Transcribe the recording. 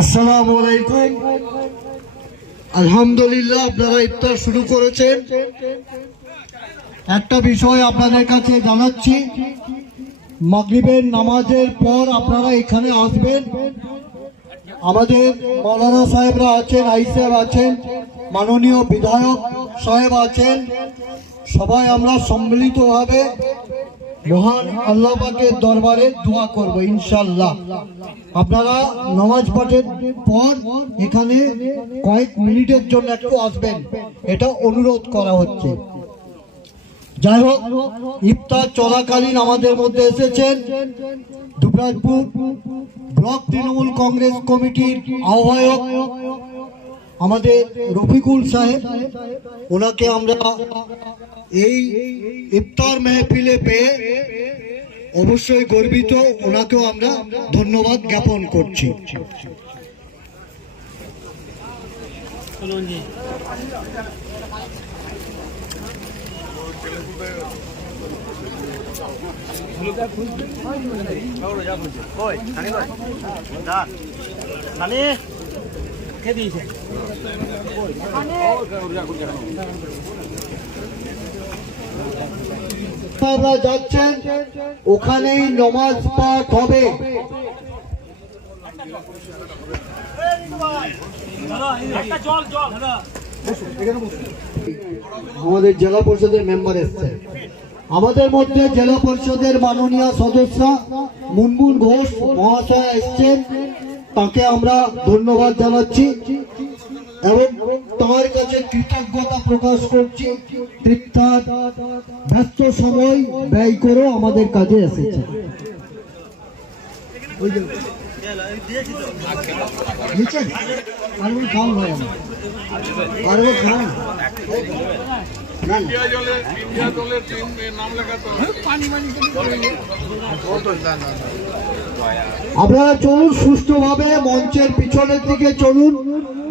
আসসালামু আলাইকুম। আলহামদুলিল্লাহ, আপনারা ইফতার শুরু করেছেন। একটা বিষয় আপনাদের কাছে জানাচ্ছি, মাগরিবের নামাজের পর আপনারা এখানে আসবেন। আমাদের মৌলানা সাহেবরা আছেন, আই সাহেব আছেন, মাননীয় বিধায়ক সাহেব আছেন। সবাই আমরা সম্মিলিতভাবে মহান আল্লাহ পাকের দরবারে দোয়া করব ইনশাআল্লাহ। আপনারা নামাজ পাঠের পর এখানে কয়েক মিনিটের জন্য একটু আসবেন, এটা অনুরোধ করা হচ্ছে। যাই হোক, ইফতার চলাকালীন আমাদের মধ্যে এসেছেন দুবরাজপুর ব্লক তৃণমূল কংগ্রেস কমিটির আহ্বায়ক আমাদের রফিকুল সাহেব। ওনাকে আমরা এই ইফতার মেহফিলে পেয়ে অবশ্যই গর্বিত, ওনাকেও আমরা ধন্যবাদ জ্ঞাপন করছি। আপনারা যাচ্ছেন, ওখানেই নামাজ পাঠ হবে। আমাদের জেলা পরিষদের মেম্বার এসছে, আমাদের মধ্যে জেলা পরিষদের মাননীয় সদস্য মুনমুন ঘোষ মহাশয় এসছেন, তাকে আমরা ধন্যবাদ জানাচ্ছি এবং তার কাছে কৃতজ্ঞতা প্রকাশ করছি। তীর্থার ব্যস্ত সময় ব্যয় করে আমাদের কাজে এসেছে। আপনারা চলুন সুষ্ঠুভাবে, মঞ্চের পিছনের দিকে চলুন।